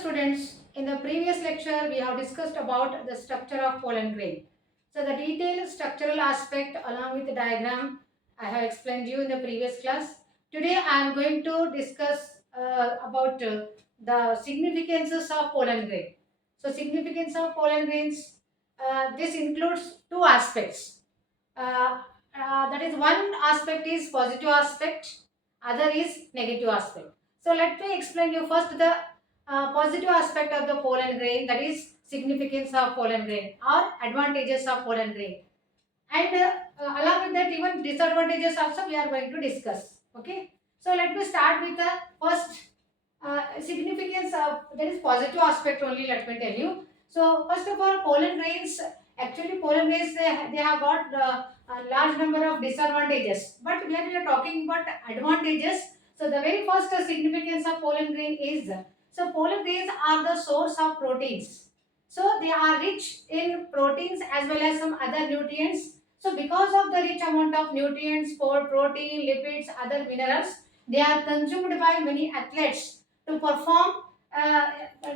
students, in the previous lecture we have discussed about the structure of pollen grain. So the detailed structural aspect along with the diagram I have explained you in the previous class. Today I am going to discuss about the significances of pollen grain. So significance of pollen grains, this includes two aspects. Uh, that is, one aspect is positive aspect, other is negative aspect. So let me explain you first the positive aspect of the pollen grain, that is significance of pollen grain or advantages of pollen grain, and along with that even disadvantages also we are going to discuss. Okay, so let me start with the first significance of, that is positive aspect only, let me tell you. So first of all, pollen grains, actually pollen grains, they have got a large number of disadvantages, but when we are talking about advantages, so the very first significance of pollen grain is, so pollen grains are the source of proteins. So they are rich in proteins as well as some other nutrients. So because of the rich amount of nutrients, protein, lipids, other minerals, they are consumed by many athletes to perform,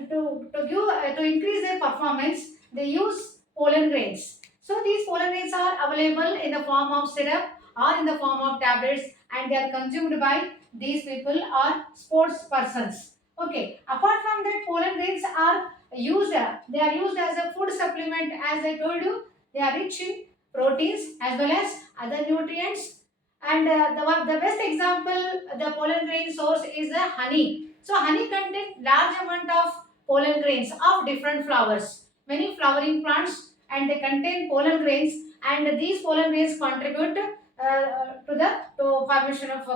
to increase their performance. They use pollen grains. So these pollen grains are available in the form of syrup or in the form of tablets, and they are consumed by these people or sports persons. Okay, apart from that, pollen grains are used, they are used as a food supplement. As I told you, they are rich in proteins as well as other nutrients. And the best example, the pollen grain source is the honey. So honey contains large amount of pollen grains of different flowers, many flowering plants, and they contain pollen grains, and these pollen grains contribute to the formation of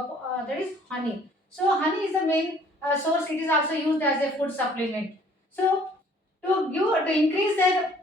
that is honey. So honey is the main source. It is also used as a food supplement. So to increase their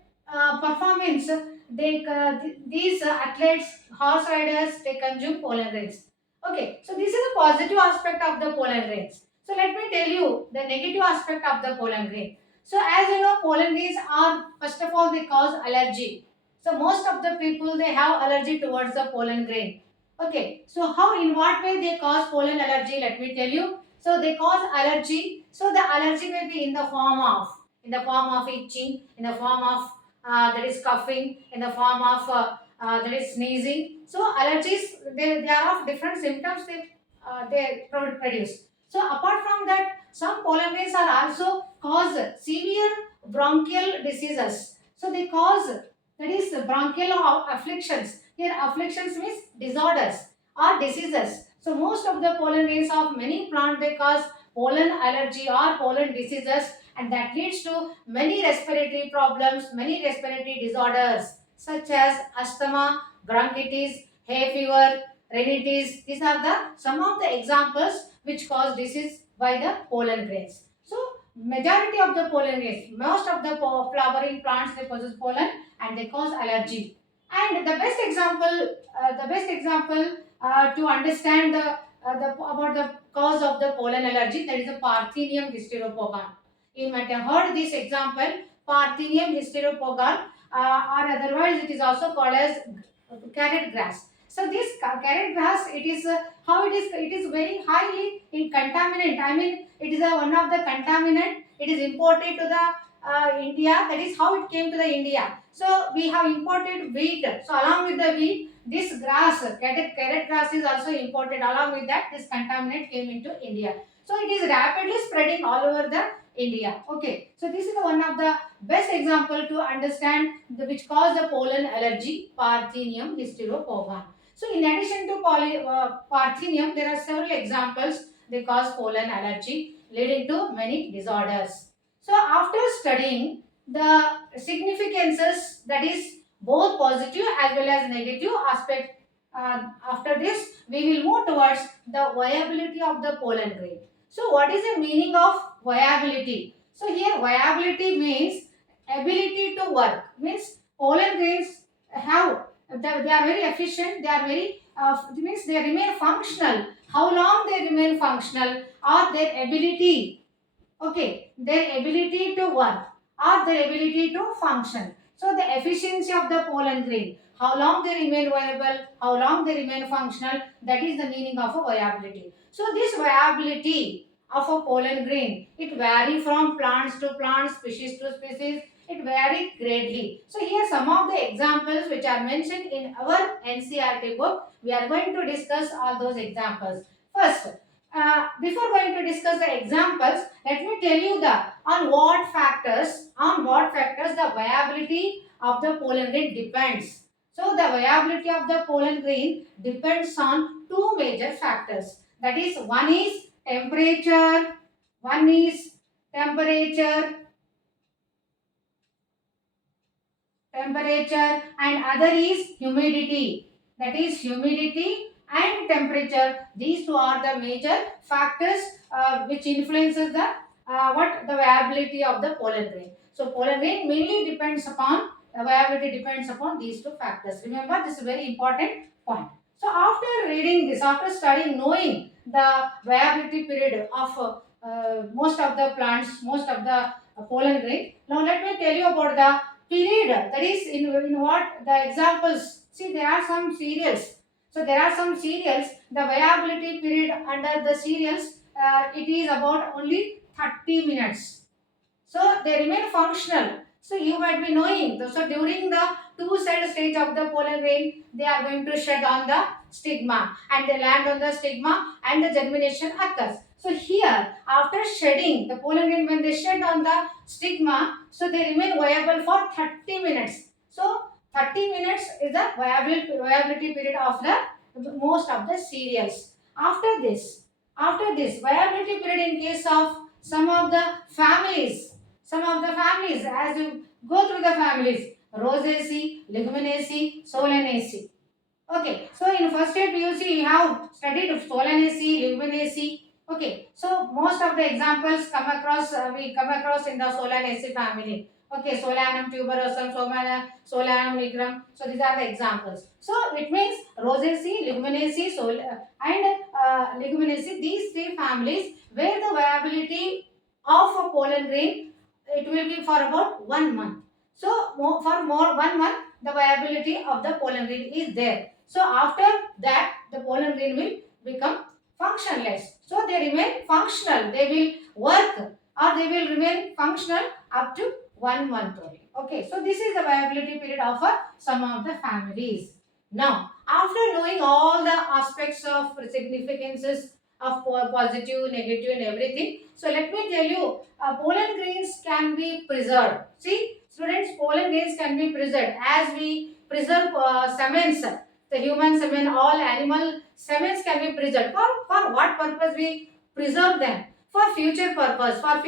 performance, these athletes, horse riders, they consume pollen grains. Okay, so this is a positive aspect of the pollen grains. So let me tell you the negative aspect of the pollen grain. So as you know, pollen grains are, first of all, they cause allergy. So most of the people, they have allergy towards the pollen grain. Okay, so how, in what way they cause pollen allergy? Let me tell you. So they cause allergy. So the allergy may be in the form of, itching, in the form of that is coughing, in the form of that is sneezing. So allergies, they are of different symptoms they produce. So apart from that, some pollen grains are also cause severe bronchial diseases. So they cause, that is, bronchial afflictions. Here afflictions means disorders or diseases. So most of the pollen grains of many plants, they cause pollen allergy or pollen diseases, and that leads to many respiratory problems, many respiratory disorders such as asthma, bronchitis, hay fever, rhinitis. These are the some of the examples which cause disease by the pollen grains. So majority of the pollen grains, most of the flowering plants, they possess pollen and they cause allergy. And the best example to understand the about the cause of the pollen allergy, that is the Parthenium hysteropogon. You might have heard this example, Parthenium hysteropogon, or otherwise it is also called as carrot grass. So this carrot grass, it is how it is. It is very highly in contaminant. I mean, it is one of the contaminant. It is imported to the India. That is how it came to the India. So we have imported wheat. So along with the wheat, this grass, carrot grass, is also imported. Along with that, this contaminant came into India. So it is rapidly spreading all over the India. Okay, so this is one of the best example to understand which cause the pollen allergy, Parthenium hysteropogon. So in addition to Parthenium, there are several examples they cause pollen allergy, leading to many disorders. So after studying the significances, that is both positive as well as negative aspect, after this we will move towards the viability of the pollen grain. So what is the meaning of viability? So here viability means ability to work. Means pollen grains have, they are very efficient. They are very means they remain functional. How long they remain functional, or their ability, okay, their ability to work or their ability to function. So the efficiency of the pollen grain, how long they remain viable, how long they remain functional, that is the meaning of a viability. So this viability of a pollen grain. It varies from plants to plants, species to species. It varies greatly. So here some of the examples which are mentioned in our NCERT book. We are going to discuss all those examples. First, before going to discuss the examples, let me tell you the on what factors the viability of the pollen grain depends. So the viability of the pollen grain depends on two major factors. That is, one is temperature, one is temperature, temperature, and other is humidity. That is humidity and temperature. These two are the major factors which influences the what the viability of the pollen grain. So pollen grain mainly depends upon the viability depends upon these two factors. Remember, this is a very important point. So after reading this, after studying, knowing the viability period of most of the plants, most of the pollen grain. Now let me tell you about the period, that is in what the examples. See, there are some cereals. So there are some cereals, the viability period under the cereals, it is about only 30 minutes. So they remain functional. So you might be knowing. So during the two-cell stage of the pollen grain, they are going to shed on the stigma and they land on the stigma and the germination occurs. So here, after shedding the pollen grain, when they shed on the stigma, so they remain viable for 30 minutes. So 30 minutes is the viability period of the most of the cereals. After this viability period in case of some of the families, as you go through the families, Rosaceae, Leguminaceae, Solanaceae. Okay, so in first year PUC you have studied Solanaceae, Leguminaceae. Okay, so most of the examples we come across in the Solanaceae family. Okay, Solanum tuberosum, Solanum nigrum. So these are the examples. So it means Rosaceae, Leguminaceae, and Leguminaceae. These three families where the viability of a pollen grain, it will be for about 1 month. So for more 1 month, the viability of the pollen grain is there. So after that, the pollen grain will become functionless. So they remain functional. They will work or they will remain functional up to 1 month only. Okay, so this is the viability period of some of the families. Now, after knowing all the aspects of significances of positive, negative, and everything, so let me tell you, pollen grains can be preserved. See, students, pollen grains can be preserved as we preserve semens, the human semen, all animal semens can be preserved. For what purpose we preserve them? For future purpose, for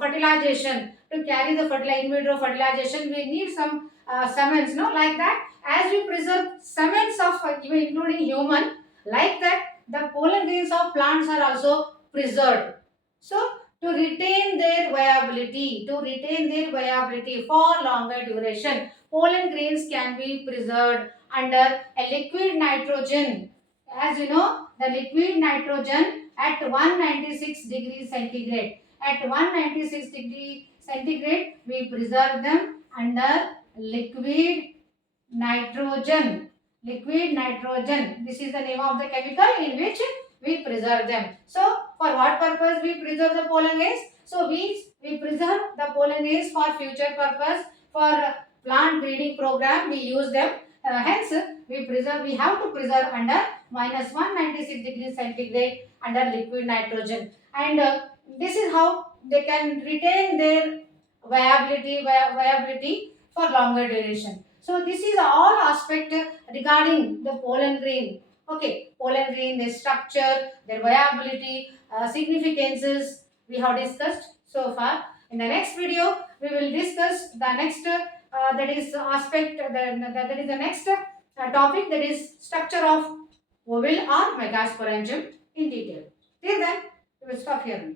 fertilization. To carry the in vitro fertilization, we need some semens, no? Like that, as we preserve semens of including human, like that, the pollen grains of plants are also preserved. So, to retain their viability for longer duration, pollen grains can be preserved under a liquid nitrogen. As you know, the liquid nitrogen at 196 degrees centigrade. At 196 degree centigrade, we preserve them under liquid nitrogen. Liquid nitrogen. This is the name of the chemical in which we preserve them. So, for what purpose we preserve the pollen grains? So, we preserve the pollen grains for future purpose. For plant breeding program, we use them. Hence, we have to preserve under minus 196 degrees centigrade under liquid nitrogen. And this is how they can retain their viability for longer duration. So this is all aspect regarding the pollen grain. Okay, pollen grain, their structure, their viability, significances we have discussed so far. In the next video, we will discuss the next that is aspect that is the next topic, that is structure of ovule or megasporangium in detail. Till then, we will stop here.